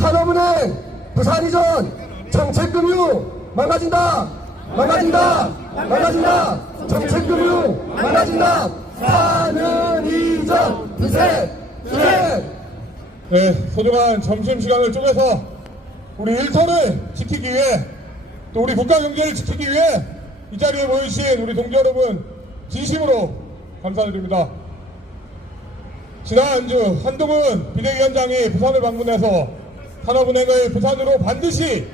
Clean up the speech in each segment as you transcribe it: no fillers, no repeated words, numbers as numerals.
산업은행 부산이전 정책금융 망가진다. 정책금융 망가진다. 사는 이전 부세. 네, 소중한 점심시간을 쪼개서 우리 일터를 지키기 위해 또 우리 국가 경제를 지키기 위해 이 자리에 모이신 우리 동지 여러분 진심으로 감사드립니다. 지난 주 한동훈 비대위원장이 부산을 방문해서 산업은행을 부산으로 반드시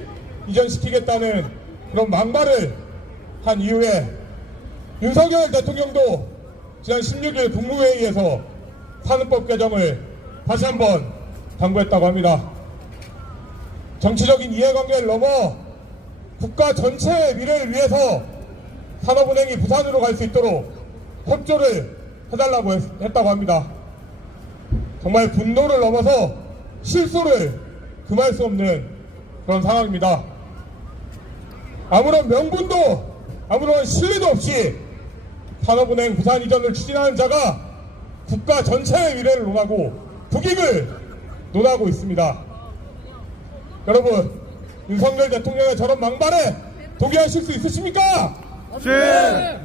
이전시키겠다는 그런 막말을 한 이후에 윤석열 대통령도 지난 16일 국무회의에서 산업법 개정을 다시 한번 당부했다고 합니다. 정치적인 이해관계를 넘어 국가 전체의 미래를 위해서 산업은행이 부산으로 갈 수 있도록 협조를 해달라고 했다고 합니다. 정말 분노를 넘어서 실소를 금할 수 없는 그런 상황입니다. 아무런 명분도 아무런 실리도 없이 산업은행 부산 이전을 추진하는 자가 국가 전체의 미래를 논하고 국익을 논하고 있습니다. 여러분, 윤석열 대통령의 저런 막말에 동의하실 수 있으십니까? 네.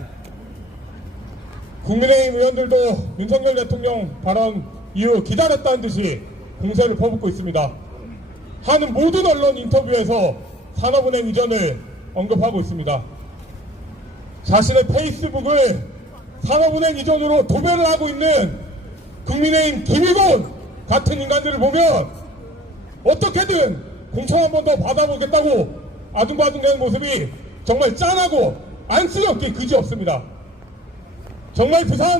국민의힘 의원들도 윤석열 대통령 발언 이후 기다렸다는 듯이 공세를 퍼붓고 있습니다. 하는 모든 언론 인터뷰에서 산업은행 이전을 언급하고 있습니다. 자신의 페이스북을 산업은행 이전으로 도배를 하고 있는 국민의힘 김의곤 같은 인간들을 보면 어떻게든 공천 한 번 더 받아보겠다고 아둥바둥대는 모습이 정말 짠하고 안쓰럽게 그지없습니다. 정말 부산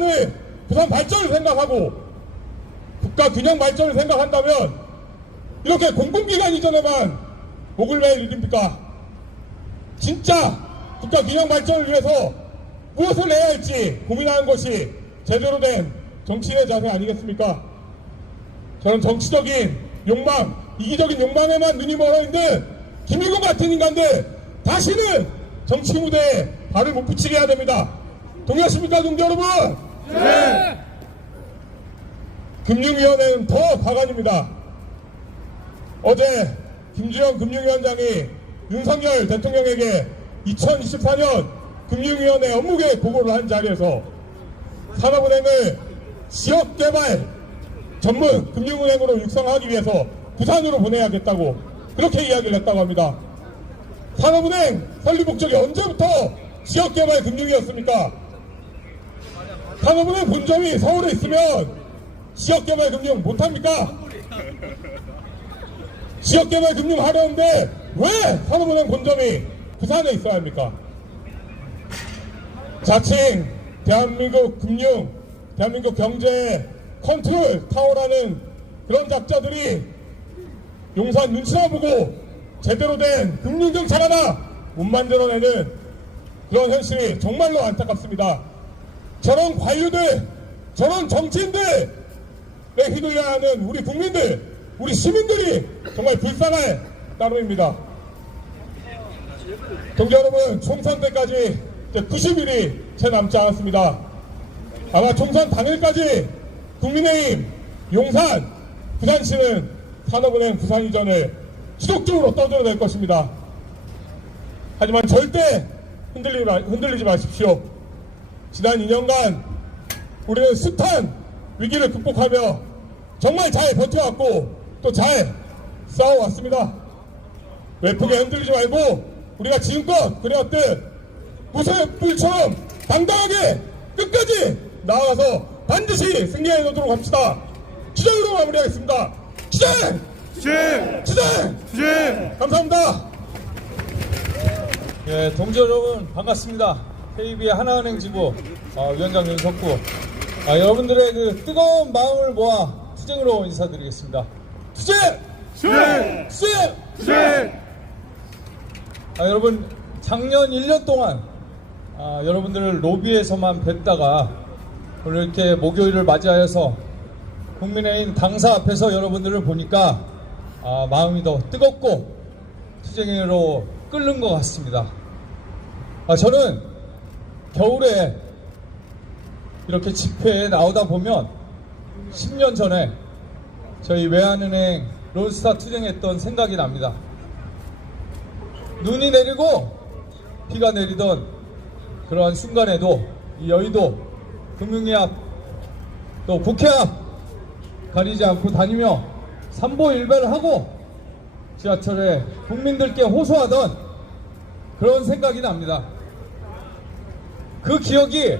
발전을 생각하고 국가 균형 발전을 생각한다면 이렇게 공공기관 이전에만 목을 맬 일입니까? 진짜 국가 균형 발전을 위해서 무엇을 해야 할지 고민하는 것이 제대로 된 정치인의 자세 아니겠습니까? 저는 정치적인 욕망, 이기적인 욕망에만 눈이 멀어있는 김의곤 같은 인간들 다시는 정치 무대에 발을 못 붙이게 해야 됩니다. 동의하십니까, 동지 여러분? 네. 금융위원회는 더 가관입니다. 어제 김주영 금융위원장이 윤석열 대통령에게 2024년 금융위원회 업무계획 보고를 한 자리에서 산업은행을 지역개발 전문 금융은행으로 육성하기 위해서 부산으로 보내야겠다고 그렇게 이야기를 했다고 합니다. 산업은행 설립 목적이 언제부터 지역개발 금융이었습니까? 산업은행 본점이 서울에 있으면 지역개발 금융 못합니까? 지역개발 금융 하려는데 왜 산업은행 본점이 부산에 있어야 합니까? 자칭 대한민국 경제 컨트롤 타워라는 그런 작자들이 용산 눈치나 보고 제대로 된 금융정책 하나 못 만들어내는 그런 현실이 정말로 안타깝습니다. 저런 관료들, 저런 정치인들에 휘둘려야 하는 우리 국민들, 우리 시민들이 정말 불쌍할 따름입니다. 동지 여러분, 총선 때까지 이제 90일이 채 남지 않았습니다. 아마 총선 당일까지 국민의힘, 용산, 부산시는 산업은행 부산 이전을 지속적으로 떠들어낼 것입니다. 하지만 절대 흔들리지 마십시오. 지난 2년간 우리는 숱한 위기를 극복하며 정말 잘 버텨왔고 또 잘 싸워왔습니다. 외풍에 흔들리지 말고 우리가 지금껏 그래왔듯 무쇠 뿔처럼 당당하게 끝까지 나아가서 반드시 승리해내도록 합시다. 주장으로 마무리하겠습니다. 주장! 감사합니다. 예, 동지 여러분 반갑습니다. KB의 하나은행 지부 위원장 윤석구, 여러분들의 그 뜨거운 마음을 모아 투쟁으로 인사드리겠습니다. 투쟁! 여러분, 작년 1년 동안 여러분들을 로비에서만 뵀다가 오늘 이렇게 목요일을 맞이하여서 국민의힘 당사 앞에서 여러분들을 보니까 마음이 더 뜨겁고 투쟁으로 끓는 것 같습니다. 저는 겨울에 이렇게 집회에 나오다 보면 10년 전에 저희 외환은행 론스타 투쟁했던 생각이 납니다. 눈이 내리고 비가 내리던 그러한 순간에도 이 여의도 금융위 앞 또 국회 앞 가리지 않고 다니며 삼보일배를 하고 지하철에 국민들께 호소하던 그런 생각이 납니다. 그 기억이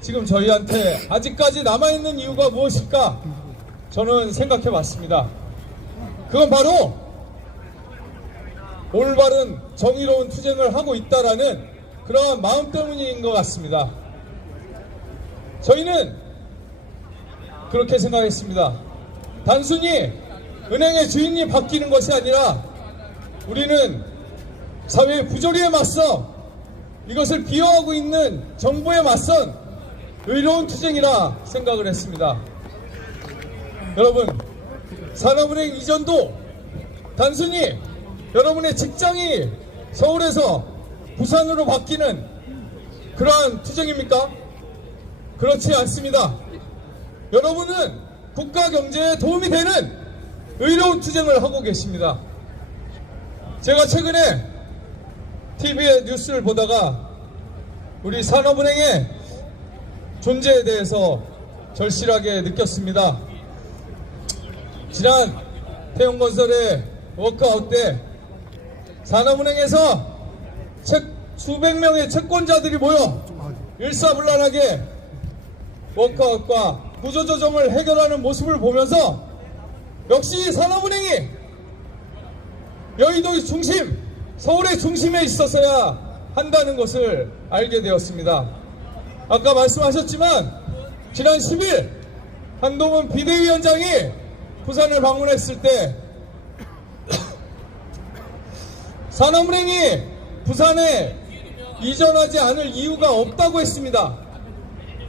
지금 저희한테 아직까지 남아있는 이유가 무엇일까 저는 생각해 봤습니다. 그건 바로 올바른 정의로운 투쟁을 하고 있다라는 그러한 마음 때문인 것 같습니다. 저희는 그렇게 생각했습니다. 단순히 은행의 주인이 바뀌는 것이 아니라 우리는 사회의 부조리에 맞서 이것을 비호하고 있는 정부에 맞선 의로운 투쟁이라 생각을 했습니다. 여러분, 산업은행 이전도 단순히 여러분의 직장이 서울에서 부산으로 바뀌는 그러한 투쟁입니까? 그렇지 않습니다. 여러분은 국가 경제에 도움이 되는 의로운 투쟁을 하고 계십니다. 제가 최근에 TV에 뉴스를 보다가 우리 산업은행의 존재에 대해서 절실하게 느꼈습니다. 지난 태용건설의 워크아웃 때 산업은행에서 수백 명의 채권자들이 모여 일사불란하게 워크아웃과 구조조정을 해결하는 모습을 보면서 역시 산업은행이 여의도의 중심, 서울의 중심에 있었어야 한다는 것을 알게 되었습니다. 아까 말씀하셨지만 지난 10일 한동훈 비대위원장이 부산을 방문했을 때 산업은행이 부산에 이전하지 않을 이유가 없다고 했습니다.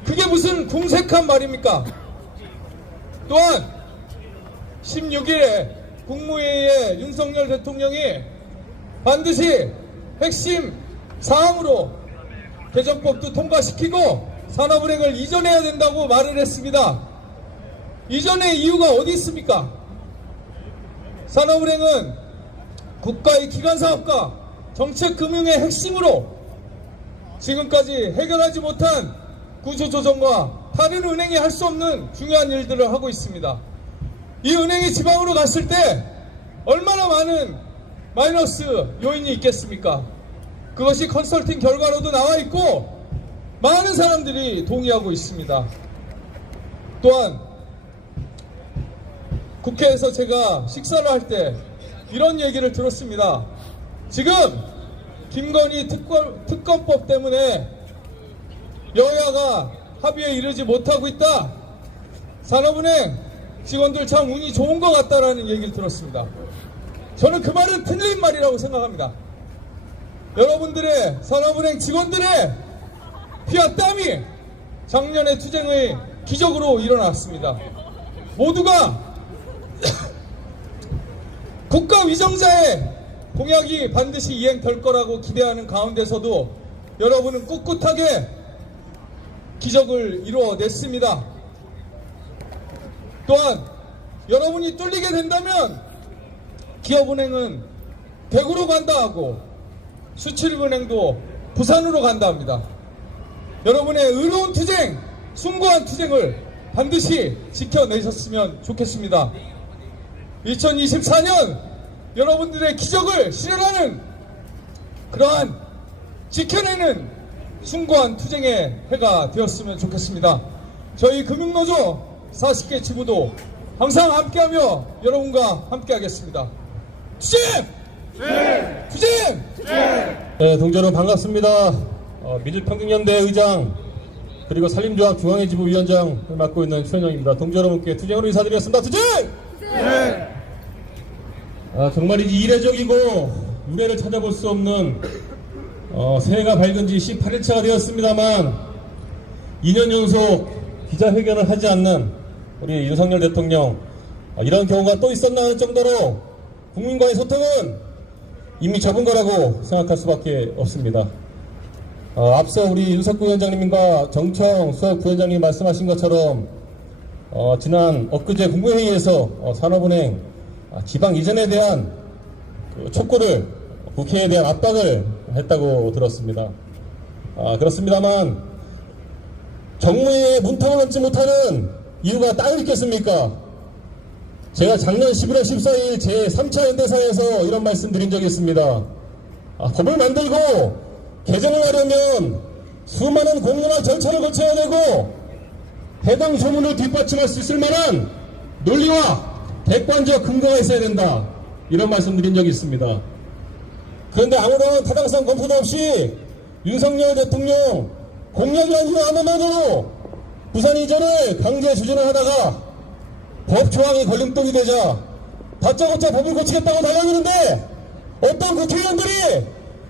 그게 무슨 궁색한 말입니까? 또한 16일에 국무회의에 윤석열 대통령이 반드시 핵심 사항으로 개정법도 통과시키고 산업은행을 이전해야 된다고 말을 했습니다. 이전의 이유가 어디 있습니까? 산업은행은 국가의 기관사업과 정책금융의 핵심으로 지금까지 해결하지 못한 구조조정과 다른 은행이 할 수 없는 중요한 일들을 하고 있습니다. 이 은행이 지방으로 갔을 때 얼마나 많은 마이너스 요인이 있겠습니까? 그것이 컨설팅 결과로도 나와 있고 많은 사람들이 동의하고 있습니다. 또한 국회에서 제가 식사를 할 때 이런 얘기를 들었습니다. 지금 김건희 특검법 때문에 여야가 합의에 이르지 못하고 있다. 산업은행 직원들 참 운이 좋은 것 같다라는 얘기를 들었습니다. 저는 그 말은 틀린 말이라고 생각합니다. 여러분들의 산업은행 직원들의 피와 땀이 작년의 투쟁의 기적으로 일어났습니다. 모두가 국가 위정자의 공약이 반드시 이행될 거라고 기대하는 가운데서도 여러분은 꿋꿋하게 기적을 이루어냈습니다. 또한 여러분이 뚫리게 된다면 기업은행은 대구로 간다 하고 수출입은행도 부산으로 간다 합니다. 여러분의 의로운 투쟁, 숭고한 투쟁을 반드시 지켜내셨으면 좋겠습니다. 2024년 여러분들의 기적을 실현하는 그러한 지켜내는 숭고한 투쟁의 해가 되었으면 좋겠습니다. 저희 금융노조 40개 지부도 항상 함께하며 여러분과 함께하겠습니다. 투쟁! 네! 투쟁! 네, 동지여러분 반갑습니다. 민주평등연대 의장 그리고 산림조합 중앙회 지부 위원장을 맡고 있는 추현영입니다. 동지 여러분께 투쟁으로 인사드리겠습니다. 투쟁! 네! 정말이지 이례적이고 유례를 찾아볼 수 없는 새해가 밝은 지 18일차가 되었습니다만 2년 연속 기자회견을 하지 않는 우리 윤석열 대통령 이런 경우가 또 있었나 하는 정도로 국민과의 소통은 이미 접은 거라고 생각할 수밖에 없습니다. 앞서 우리 윤석구 위원장님과 정청 수석 부위원장님이 말씀하신 것처럼 지난 엊그제 국무회의에서 산업은행 지방 이전에 대한 그 촉구를, 국회에 대한 압박을 했다고 들었습니다. 그렇습니다만 정무위의 문턱을 넘지 못하는 이유가 따로 있겠습니까? 제가 작년 11월 14일 제3차 연대사에서 이런 말씀 드린 적이 있습니다. 법을 만들고 개정을 하려면 수많은 공론화 절차를 거쳐야 되고 해당 조문을 뒷받침할 수 있을 만한 논리와 객관적 근거가 있어야 된다. 이런 말씀 드린 적이 있습니다. 그런데 아무런 타당성 검토도 없이 윤석열 대통령 공약이 아니라 하나만으로 부산 이전을 강제 추진을 하다가 법 조항이 걸림돌이 되자 다짜고짜 법을 고치겠다고 달려드는데 어떤 국회의원들이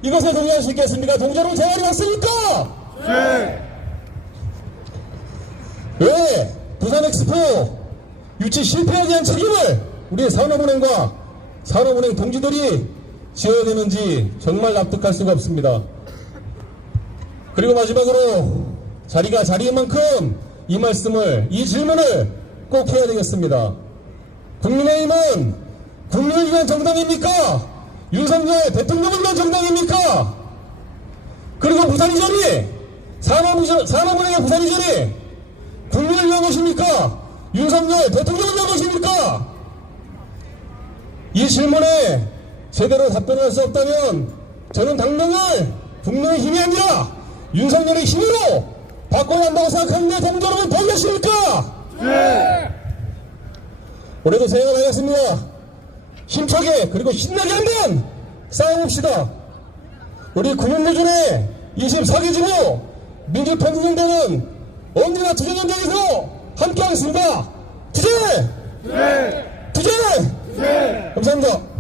이것에 동의할 수 있겠습니까? 동자로 재활이 왔으니까! 왜 부산 엑스포 유치 실패에 대한 책임을 우리 산업은행과 산업은행 동지들이 지어야 되는지 정말 납득할 수가 없습니다. 그리고 마지막으로 자리가 자리인 만큼 이 말씀을, 이 질문을 꼭 해야 되겠습니다. 국민의힘은 국민을 위한 정당입니까? 윤석열 대통령을 위한 정당입니까? 그리고 부산 이전이 산업은행의 부산 이전이 국민을 위한 것입니까? 윤석열 대통령을 위한 것입니까? 이 질문에 제대로 답변을 할 수 없다면 저는 당명을 국민의힘이 아니라 윤석열의 힘으로 바꿔야 한다고 생각하는데 동조 여러분 동의하십니까? 네. 올해도 새해가 밝았습니다. 힘차게 그리고 신나게 한번 싸워봅시다. 우리 국민대전의 24개 지구 민주평등연대는 언제나 투쟁 현장에서 함께하겠습니다. 투쟁! 네. 투쟁! 네. 감사합니다.